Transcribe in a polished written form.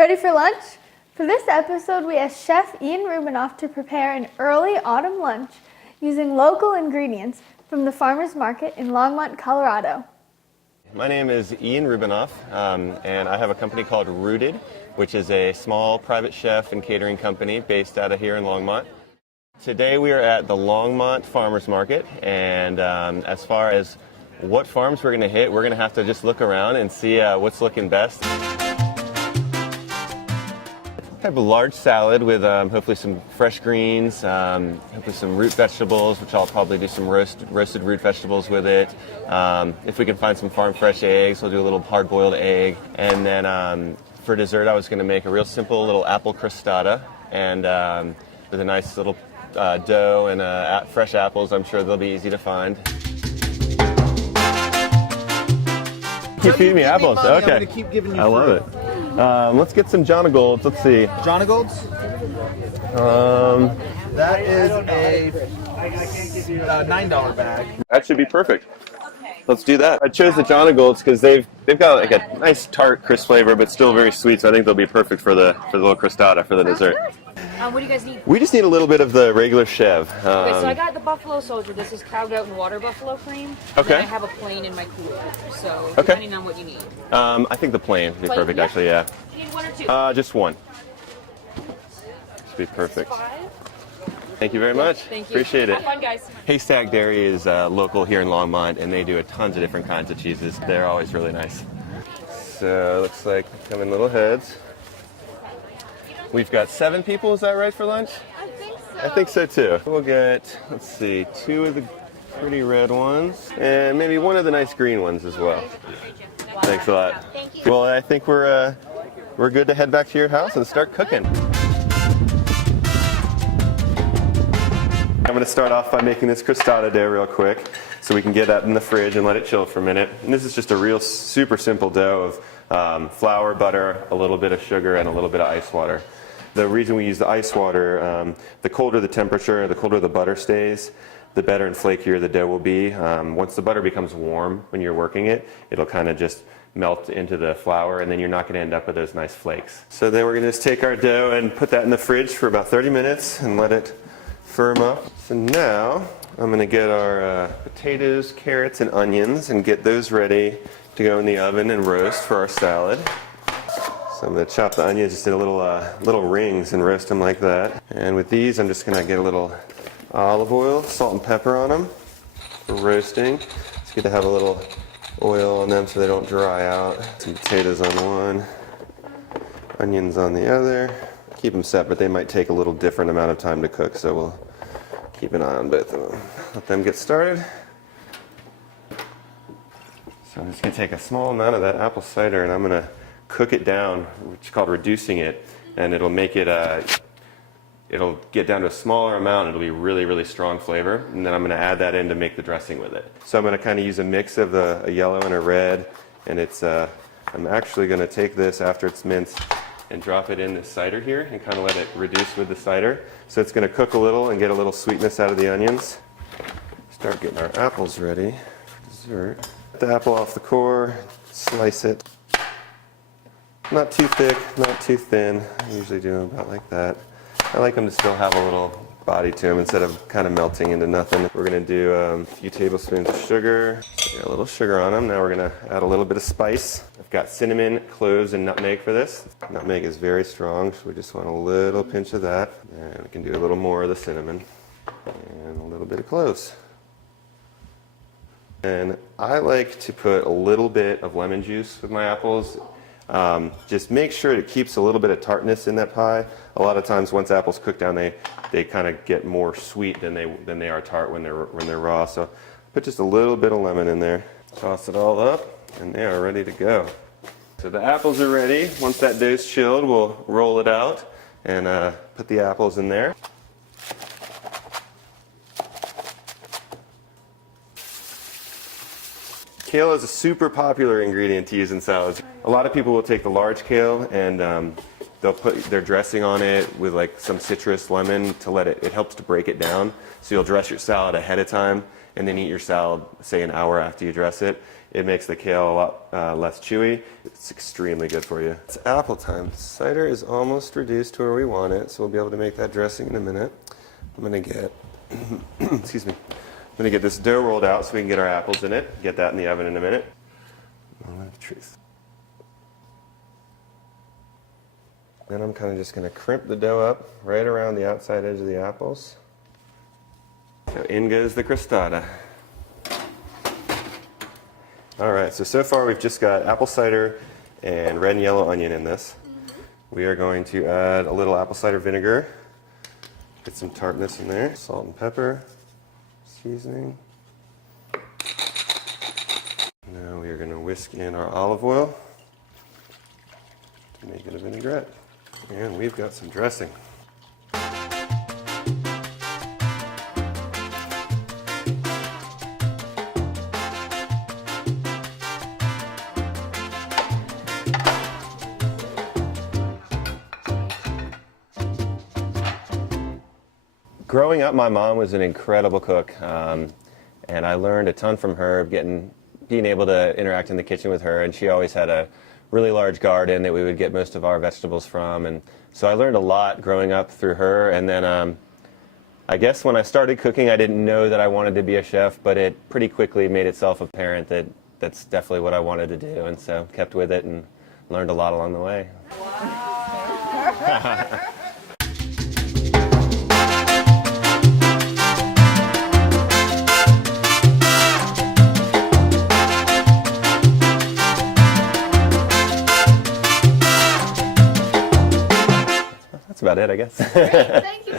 Ready for lunch? For this episode, we asked Chef Ian Rubenoff to prepare an early autumn lunch using local ingredients from the farmers market in Longmont, Colorado. My name is Ian Rubenoff, and I have a company called Rooted, which is a small private chef and catering company based out of here in Longmont. Today we are at the Longmont Farmers Market, and as far as what farms we're going to hit, we're going to have to just look around and see what's looking best. I have a large salad with hopefully some fresh greens, hopefully some root vegetables, which I'll probably do some roasted root vegetables with it. If we can find some farm fresh eggs, we'll do a little hard-boiled egg. And then for dessert, I was going to make a real simple little apple crostata, and with a nice little dough and fresh apples. I'm sure they'll be easy to find. You feed me apples. Money, okay. I'm gonna keep giving you I love it. Let's get some John Golds. Let's see. John Golds? That is a $9 bag. That should be perfect. Let's do that. I chose the John Golds because they've got like a nice tart, crisp flavor, but still very sweet. So I think they'll be perfect for the little crostata for the dessert. What do you guys need? We just need a little bit of the regular Chev. Okay, so I got the Buffalo Soldier. This is cow, goat, and water buffalo cream. Okay. And I have a plain in my cooler. So Okay. depending on what you need. I think the plain would be Plain, perfect, yeah. actually. Yeah. You need one or two? Just one. Should be perfect. 5. Thank you very much. Thank you. Appreciate it. Have fun, guys. Haystack Dairy is local here in Longmont, and they do tons of different kinds of cheeses. They're always really nice. So it looks like they come in little heads. We've got 7 people, is that right, for lunch? I think so too. We'll get, let's see, 2 of the pretty red ones, and maybe 1 of the nice green ones as well. Thanks a lot. Thank you. Well, I think we're good to head back to your house and start cooking. I'm going to start off by making this crostata dough real quick so we can get that in the fridge and let it chill for a minute. And this is just a real super simple dough of flour, butter, a little bit of sugar, and a little bit of ice water. The reason we use the ice water, the colder the temperature, the colder the butter stays, the better and flakier the dough will be. Once the butter becomes warm when you're working it, it'll kind of just melt into the flour, and then you're not going to end up with those nice flakes. So then we're going to just take our dough and put that in the fridge for about 30 minutes and let it firm up. So now I'm going to get our potatoes, carrots, and onions and get those ready to go in the oven and roast for our salad. So I'm going to chop the onions just in little rings and roast them like that. And with these, I'm just going to get a little olive oil, salt and pepper on them for roasting. It's good to have a little oil on them so they don't dry out. Some potatoes on one, onions on the other. Keep them separate. They might take a little different amount of time to cook, so we'll keep an eye on both of them. Let them get started. So I'm just going to take a small amount of that apple cider and I'm going to cook it down, which is called reducing it, and it'll make it, it'll get down to a smaller amount. It'll be really, really strong flavor, and then I'm going to add that in to make the dressing with it. So I'm going to kind of use a mix of a yellow and a red, and it's, I'm actually going to take this after it's minced and drop it in the cider here and kind of let it reduce with the cider. So it's going to cook a little and get a little sweetness out of the onions. Start getting our apples ready for dessert. Get the apple off the core, slice it. Not too thick, not too thin. I usually do them about like that. I like them to still have a little body to them instead of kind of melting into nothing. We're going to do a few tablespoons of sugar. Got a little sugar on them. Now we're going to add a little bit of spice. I've got cinnamon, cloves, and nutmeg for this. Nutmeg is very strong, so we just want a little pinch of that. And we can do a little more of the cinnamon and a little bit of cloves. And I like to put a little bit of lemon juice with my apples. Just make sure it keeps a little bit of tartness in that pie. A lot of times once apples cook down, they kind of get more sweet than they are tart when they're raw. So put just a little bit of lemon in there. Toss it all up, and they are ready to go. So the apples are ready. Once that dough's chilled, we'll roll it out and put the apples in there. Kale is a super popular ingredient to use in salads. A lot of people will take the large kale and they'll put their dressing on it with like some citrus, lemon to let it helps to break it down. So you'll dress your salad ahead of time and then eat your salad, say an hour after you dress it. It makes the kale a lot less chewy. It's extremely good for you. It's apple time. Cider is almost reduced to where we want it, so we'll be able to make that dressing in a minute. I'm gonna get, excuse me, I'm gonna get this dough rolled out so we can get our apples in it. Get that in the oven in a minute. Moment of truth. Then I'm kind of just gonna crimp the dough up right around the outside edge of the apples. So in goes the crostata. All right, so far we've just got apple cider and red and yellow onion in this. We are going to add a little apple cider vinegar, get some tartness in there, salt and pepper, seasoning. Now we are going to whisk in our olive oil to make it a vinaigrette. And we've got some dressing. Growing up, my mom was an incredible cook, and I learned a ton from her, being able to interact in the kitchen with her, and she always had a really large garden that we would get most of our vegetables from, and so I learned a lot growing up through her. And then I guess when I started cooking, I didn't know that I wanted to be a chef, but it pretty quickly made itself apparent that that's definitely what I wanted to do, and so kept with it and learned a lot along the way. Wow. That's about it, I guess. Thank you